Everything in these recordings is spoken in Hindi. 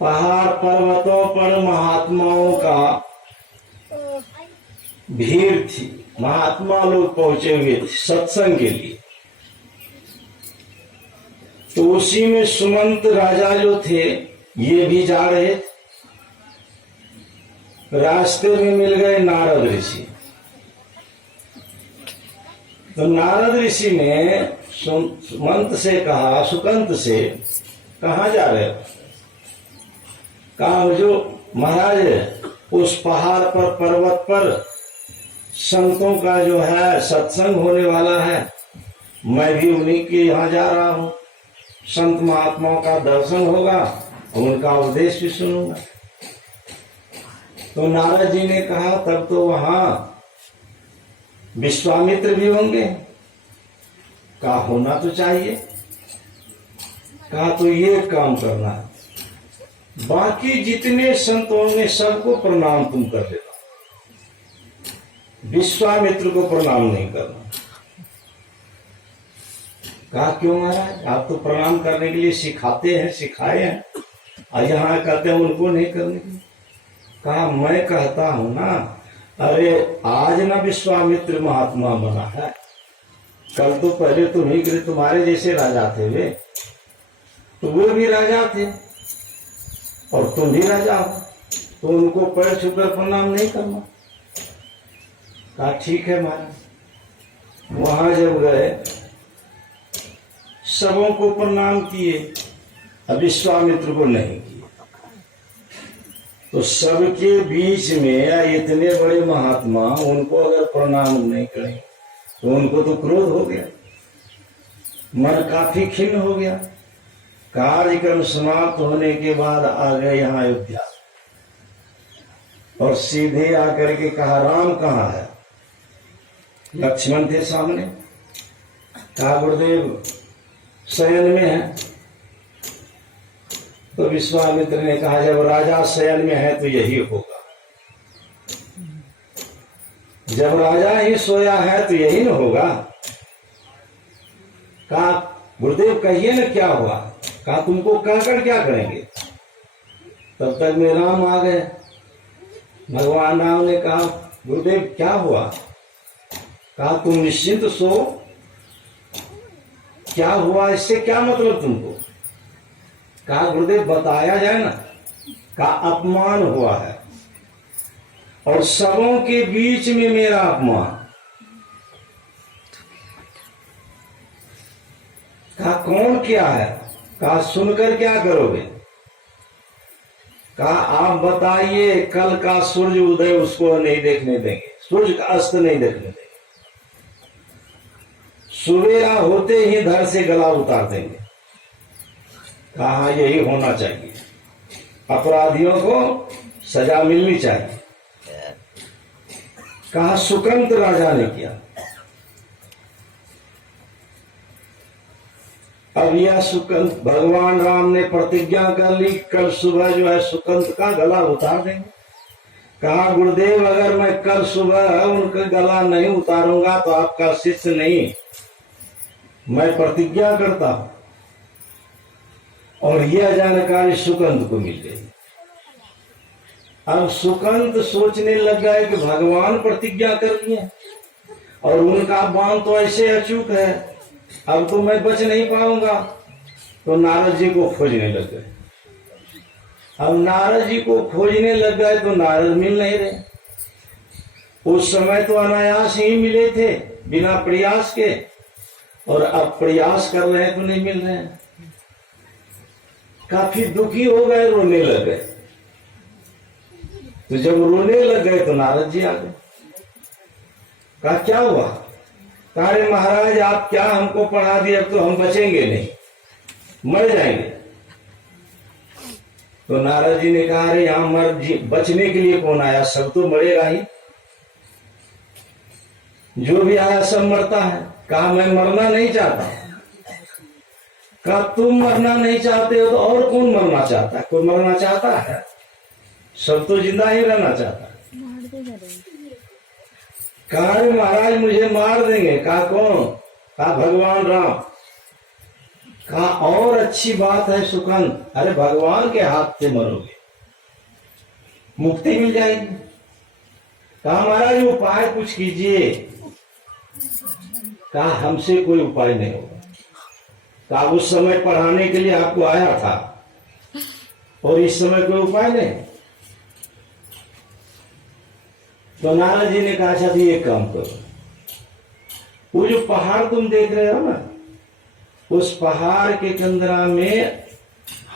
पहाड़ पर्वतों पर महात्माओं का भीड़ थी। महात्मा लोग पहुंचे हुए थे सत्संग के लिए। तो उसी में सुमंत राजा जो थे ये भी जा रहे थे। रास्ते में मिल गए नारद ऋषि। तो नारद ऋषि ने सुमंत से कहा, सुकंत से, कहाँ जा रहे हो? कहा जो महाराज उस पहाड़ पर पर्वत पर संतों का जो है सत्संग होने वाला है, मैं भी उन्हीं के यहाँ जा रहा हूँ। संत महात्माओं का दर्शन होगा और उनका उपदेश भी सुनूंगा। तो नारद जी ने कहा तब तो वहां विश्वामित्र भी होंगे। कहा होना तो चाहिए। कहा तो ये काम करना है, बाकी जितने संत होंगे सबको प्रणाम तुम कर देना, विश्वामित्र को प्रणाम नहीं करना। कहा क्यों महाराज, आप तो प्रणाम करने के लिए सिखाते हैं, सिखाए हैं, और यहाँ कहते हैं उनको नहीं करने के लिए। कहा मैं कहता हूं ना, अरे आज ना विश्वामित्र महात्मा बना है, कल तो पहले तुम ही के तुम्हारे जैसे राजा थे वे, तो वो भी राजा थे और तुम भी राजा हो, तो उनको पैर छूकर प्रणाम नहीं करना। कहा ठीक है महाराज। वहां जब गए सबों को प्रणाम किए, अब विश्वामित्र को नहीं किए। तो सबके बीच में इतने बड़े महात्मा उनको अगर प्रणाम नहीं करें तो उनको तो क्रोध हो गया, मन काफी खिन्न हो गया। कार्यक्रम समाप्त होने के बाद आ गए यहाँ अयोध्या और सीधे आकर के कहा राम कहाँ है? लक्ष्मण थे सामने। कहा गुरुदेव शयन में है। तो विश्वामित्र ने कहा जब राजा शयन में है तो यही होगा, जब राजा ही सोया है तो यही न होगा। कहा गुरुदेव कहिए न क्या हुआ? कहा तुमको कहकर क्या करेंगे? तब तक में राम आ गए। भगवान राम ने कहा गुरुदेव क्या हुआ? कहा तुम निश्चिंत सो। क्या हुआ इससे क्या मतलब तुमको? कहा गुरुदेव बताया जाए ना। कहा अपमान हुआ है और सबों के बीच में मेरा अपमान। कहा कौन क्या है? कहा सुनकर क्या करोगे? कहा आप बताइए कल का सूर्य उदय उसको नहीं देखने देंगे, सूर्य का अस्त नहीं देखने देंगे, सुबेरा होते ही धर से गला उतार देंगे। कहा यही होना चाहिए, अपराधियों को सजा मिलनी चाहिए। कहा सुकंत राजा ने किया। अब यह सुकंत भगवान राम ने प्रतिज्ञा कर ली कल सुबह जो है सुकंत का गला उतार देंगे। कहा गुरुदेव अगर मैं कल सुबह उनका गला नहीं उतारूंगा तो आपका शिष्य नहीं, मैं प्रतिज्ञा करता हूं। और यह जानकारी सुकंत को मिल गई। अब सुकंत सोचने लग गए कि भगवान प्रतिज्ञा कर लिए और उनका बाण तो ऐसे अचूक है, अब तो मैं बच नहीं पाऊंगा। तो नारद जी को खोजने लग गए। अब नारद जी को खोजने लग गए तो नारद मिल नहीं रहे। उस समय तो अनायास ही मिले थे बिना प्रयास के, और अब प्रयास कर रहे हैं तो नहीं मिल रहे हैं। काफी दुखी हो गए, रोने लग गए। तो जब रोने लग गए तो नारद जी आ गए। कहा क्या हुआ? कहा अरे महाराज आप क्या हमको पढ़ा दिए, अब तो हम बचेंगे नहीं, मर जाएंगे। तो नारद जी ने कहा अरे यहां बचने के लिए कौन आया, सब तो मरेगा ही, जो भी आया सब मरता है। कहा मैं मरना नहीं चाहता। कहा तुम मरना नहीं चाहते हो तो और कौन मरना चाहता है? कोई मरना चाहता है? सब तो जिंदा ही रहना चाहता है। कहा महाराज मुझे मार देंगे। कहा कौन? कहा भगवान राम। कहा और अच्छी बात है सुकंद, अरे भगवान के हाथ से मरोगे, मुक्ति मिल जाएगी। कहा महाराज उपाय कुछ कीजिए। कहा हमसे कोई उपाय नहीं होगा। कहा उस समय पढ़ाने के लिए आपको आया था और इस समय कोई उपाय नहीं। तो नारद जी ने कहा अच्छा भी एक काम करो, वो जो पहाड़ तुम देख रहे हो ना, उस पहाड़ के कंदरा में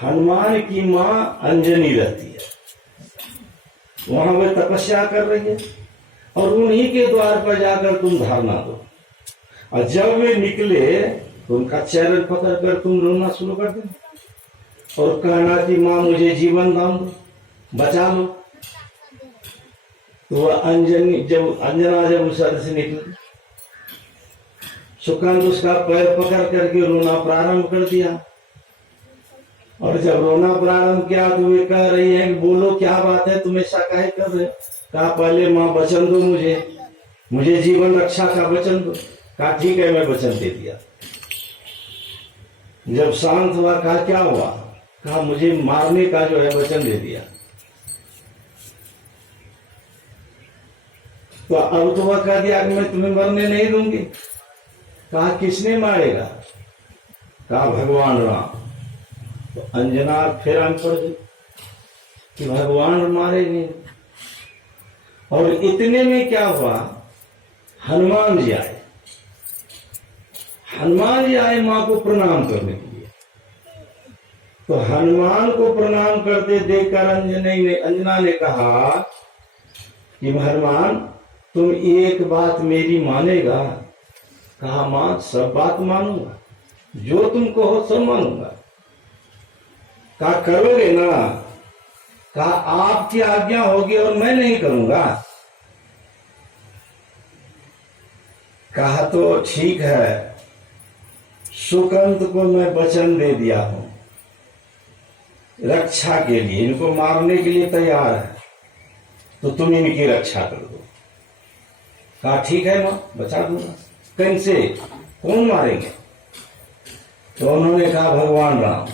हनुमान की मां अंजनी रहती है, वहां वे तपस्या कर रही है और उन्हीं के द्वार पर जाकर तुम धारणा दो। और जब वे निकले तो उनका चरण पकड़कर तुम रोना शुरू कर दो और कहना कि मां मुझे जीवन दान दो, बचा लो। तो वह अंजना जब उस अर्थ से निकली, सुकंद उसका पैर पकड़ करके रोना प्रारंभ कर दिया। और जब रोना प्रारंभ किया तो वे कह रही है कि बोलो क्या बात है, तुम ऐसा काहे कर रहे हो। कहा पहले मां वचन दो, मुझे जीवन रक्षा का वचन दो। कहा ठीक है मैं वचन दे दिया। जब शांत हुआ कहा क्या हुआ। कहा मुझे मारने का जो है वचन दे दिया। तो अब तो वह कह दिया कि मैं तुम्हें मरने नहीं दूंगी। कहा किसने मारेगा। कहा भगवान राम। तो अंजना फिर आंख पड़ गई कि भगवान मारेंगे। और इतने में क्या हुआ, हनुमान जी आए। हनुमान जी आए मां को प्रणाम करने के लिए। तो हनुमान को प्रणाम करते देखकर अंजना ने कहा कि हनुमान तुम एक बात मेरी मानेगा। कहा मां सब बात मानूंगा, जो तुम कहो सब मानूंगा। कहा करोगे ना। कहा आपकी आज्ञा होगी और मैं नहीं करूंगा। कहा तो ठीक है, सुकंत को मैं वचन दे दिया हूं रक्षा के लिए, इनको मारने के लिए तैयार है, तो तुम इनकी रक्षा कर दो। कहा ठीक है मां बचा दूंगा। कैसे, कौन मारेंगे। तो उन्होंने कहा भगवान राम।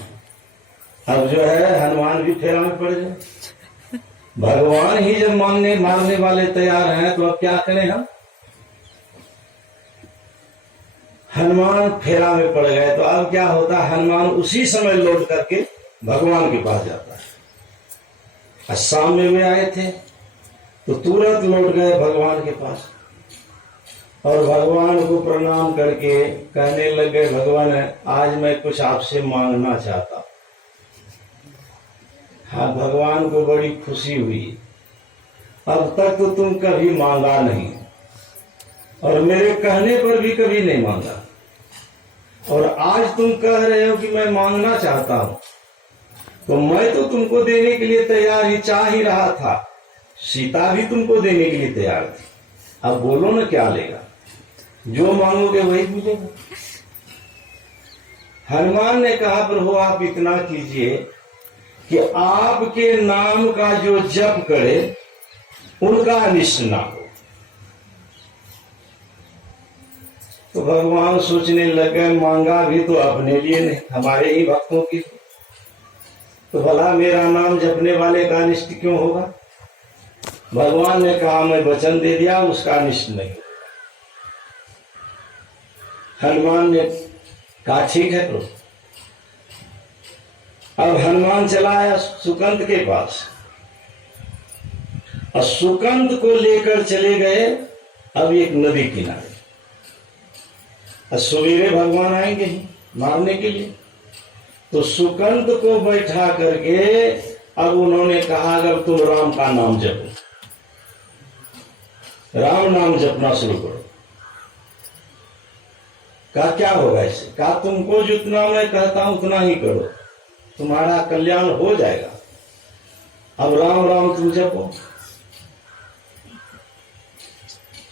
अब जो है हनुमान भी फेरा में पड़ गए। भगवान ही जब मारने वाले तैयार हैं तो अब क्या करें हम। हनुमान फेरा में पड़ गए। तो अब क्या होता, हनुमान उसी समय लौट करके भगवान के पास जाता है। और सामने में आए थे तो तुरंत लौट गए भगवान के पास और भगवान को प्रणाम करके कहने लगे भगवान आज मैं कुछ आपसे मांगना चाहता हूं। हाँ भगवान को बड़ी खुशी हुई, अब तक तो तुम कभी मांगा नहीं और मेरे कहने पर भी कभी नहीं मांगा, और आज तुम कह रहे हो कि मैं मांगना चाहता हूं, तो मैं तो तुमको देने के लिए तैयार ही चाह ही रहा था। सीता भी तुमको देने के लिए तैयार थी। अब बोलो ना क्या लेगा, जो मांगोगे वही मिलेगा। हनुमान ने कहा प्रभु आप इतना कीजिए कि आपके नाम का जो जप करे उनका अनिष्ट ना हो। तो भगवान सोचने लगे मांगा भी तो अपने लिए नहीं, हमारे ही भक्तों की, तो भला मेरा नाम जपने वाले का अनिष्ट क्यों होगा। भगवान ने कहा मैं वचन दे दिया उसका अनिष्ट नहीं। हनुमान ने कहा ठीक है प्रभु। अब हनुमान चला आया सुकंद के पास और सुकंद को लेकर चले गए अब एक नदी किनारे। और सवेरे भगवान आएंगे ही मारने के लिए, तो सुकंद को बैठा करके अब उन्होंने कहा अगर तुम राम का नाम जपो, राम नाम जपना शुरू करो। कहा क्या होगा इससे। कहा तुमको जितना मैं कहता हूं उतना ही करो, तुम्हारा कल्याण हो जाएगा। अब राम राम तुम जपो,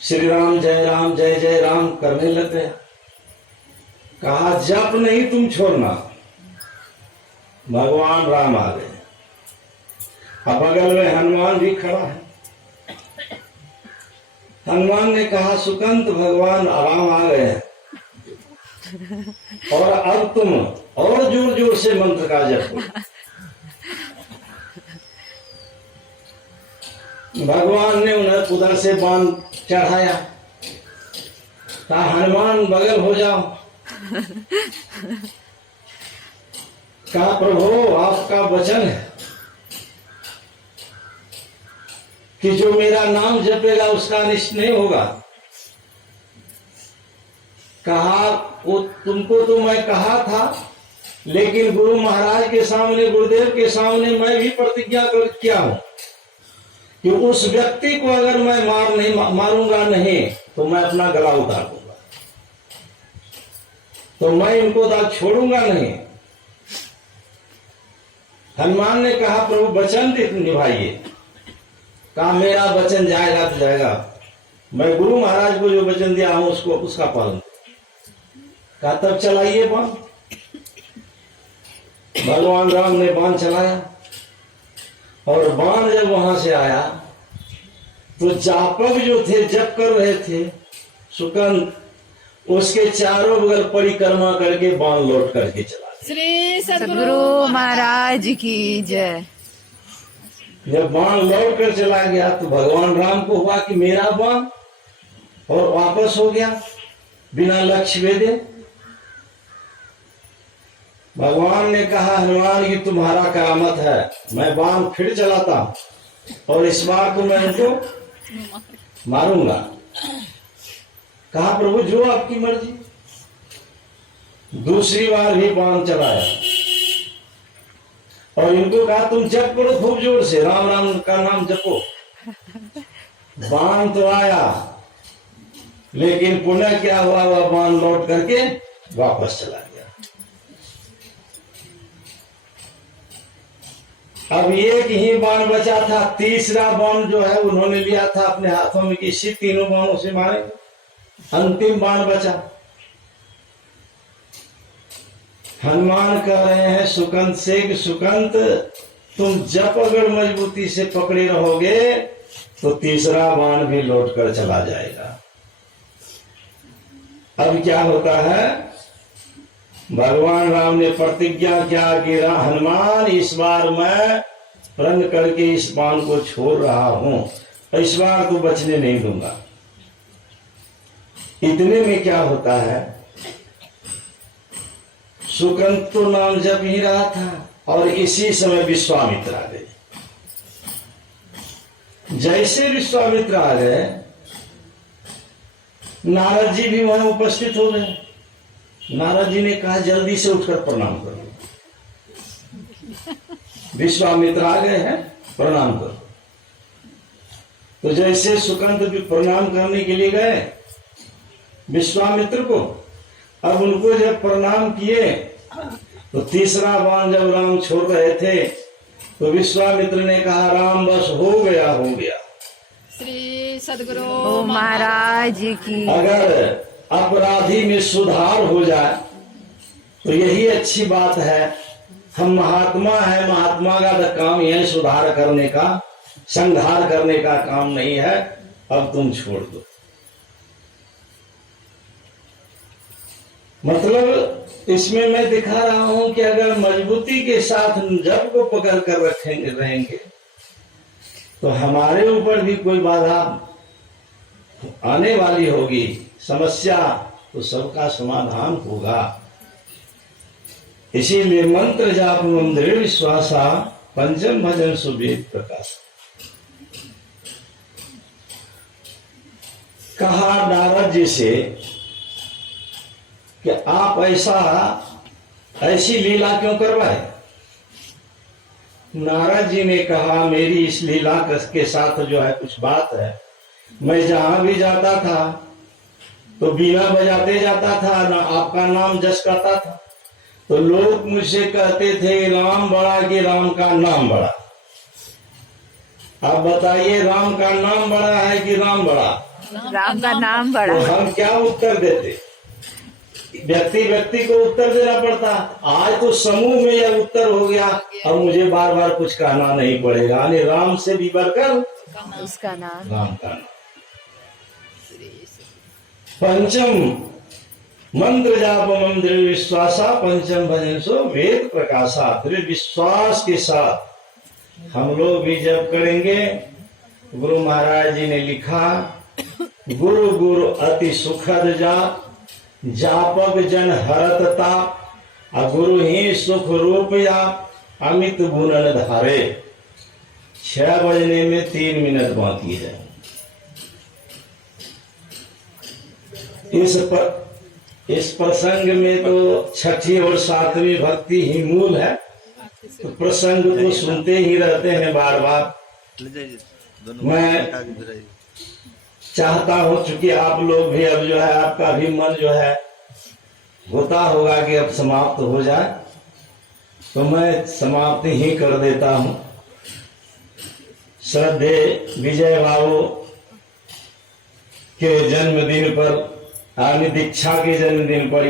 श्री राम जय जय राम करने लग गया। कहा जप नहीं तुम छोड़ना। भगवान राम आ गए। अब बगल में हनुमान भी खड़ा है। हनुमान ने कहा सुकंद भगवान राम आ गए हैं और अब तुम और जोर जोर से मंत्र का जप करो। भगवान ने उन्हें उधर से बाण चढ़ाया, कहा हनुमान बगल हो जाओ। कहा प्रभु आपका वचन है कि जो मेरा नाम जपेगा उसका अनिष्ट नहीं होगा। कहा वो तुमको तो मैं कहा था, लेकिन गुरु महाराज के सामने, गुरुदेव के सामने मैं भी प्रतिज्ञा किया हूं कि उस व्यक्ति को अगर मैं मारूंगा नहीं तो मैं अपना गला उतार दूंगा, तो मैं इनको दाग छोड़ूंगा नहीं। हनुमान ने कहा प्रभु वचन निभाइए। कहा मेरा वचन जाएगा तो जाएगा, मैं गुरु महाराज को जो वचन दिया हूं उसका पालन। कहा तब चलाइए बाण। भगवान राम ने बाण चलाया और बाण जब वहां से आया तो जापक जो थे जप कर रहे थे सुकंद, उसके चारों बगल परिक्रमा करके बाण लौट करके चला। श्री सद्गुरु महाराज की जय। जब बाण लौट कर चला गया तो भगवान राम को हुआ कि मेरा बाण, और वापस हो गया बिना लक्ष्य भेदे। भगवान ने कहा हनुमान ये तुम्हारा करामत है, मैं बाण फिर चलाता हूं और इस बार तो मैं उनको मारूंगा। कहा प्रभु जो आपकी मर्जी। दूसरी बार भी बाण चलाया और इनको कहा तुम जप करो खूब जोर से, राम राम का नाम जपो। बाण तो आया लेकिन पुनः क्या हुआ, वह बाण लौट करके वापस चला गया। अब एक ही बाण बचा था, तीसरा बाण जो है उन्होंने लिया था अपने हाथों में कि इसी तीनों बाणों से मारेंगे। अंतिम बाण बचा। हनुमान कह रहे हैं सुकंत से कि सुकंत तुम जब अगर मजबूती से पकड़े रहोगे तो तीसरा बाण भी लौट कर चला जाएगा। अब क्या होता है, भगवान राम ने प्रतिज्ञा किया कि हनुमान इस बार मैं प्रण करके इस बाण को छोड़ रहा हूं, इस बार तो बचने नहीं दूंगा। इतने में क्या होता है, सुकंत तो नाम जप ही रहा था और इसी समय विश्वामित्र आ गए। जैसे विश्वामित्र आ गए, नारद जी भी वहां उपस्थित हो गए। नारद जी ने कहा जल्दी से उठकर प्रणाम करो। विश्वामित्र आ गए हैं, प्रणाम करो। तो जैसे सुकंत भी प्रणाम करने के लिए गए विश्वामित्र को, अब उनको जब प्रणाम किए तो तीसरा बाण जब राम छोड़ रहे थे तो विश्वामित्र ने कहा राम बस हो गया हो गया। श्री सद्गुरु महाराज की। अगर अपराधी में सुधार हो जाए तो यही अच्छी बात है। हम महात्मा है, महात्मा का तो काम यह सुधार करने का, संहार करने का काम नहीं है। अब तुम छोड़ दो। मतलब इसमें मैं दिखा रहा हूं कि अगर मजबूती के साथ जप को पकड़ कर रहेंगे तो हमारे ऊपर भी कोई बाधा आने वाली होगी, समस्या तो सबका समाधान होगा। इसीलिए मंत्र जाप दृढ़ विश्वासा पंचम भजन सुवेद प्रकाश। कहा नारद जी से कि आप ऐसी लीला क्यों करवाए। नारद जी ने कहा मेरी इस लीला के साथ जो है कुछ बात है। मैं जहां भी जाता था तो बीना बजाते जाता था, ना आपका नाम जस करता था, तो लोग मुझसे कहते थे राम बड़ा कि राम का नाम बड़ा। आप बताइए राम का नाम बड़ा है कि राम बड़ा? राम का नाम बड़ा। तो हम क्या उत्तर देते? व्यक्ति व्यक्ति को उत्तर देना पड़ता। आज तो समूह में यह उत्तर हो गया, अब मुझे बार बार कुछ कहना नहीं पड़ेगा। यानी राम से भी बढ़कर उसका नाम, राम का नाम। पंचम मंत्र जाप मंत्र विश्वासा पंचम भजन सो वेद प्रकाशा। फिर विश्वास के साथ हम लोग भी जप करेंगे। गुरु महाराज जी ने लिखा, गुरु गुरु अति सुखद जाप, जापक जन हरत ताप, गुरु ही सुख रूप या अमित गुणन धारे। 6 बजने में 3 मिनट बाकी है। इस प्रसंग में तो 6ठी और 7वीं भक्ति ही मूल है, तो प्रसंग को सुनते ही रहते हैं बार बार। मैं चाहता हूं, चूंकि आप लोग भी अब जो है, आपका भी मन जो है होता होगा कि अब समाप्त हो जाए, तो मैं समाप्ति ही कर देता हूं। श्रद्धे विजय बाबू के जन्मदिन पर, दीक्षा के जन्मदिन पर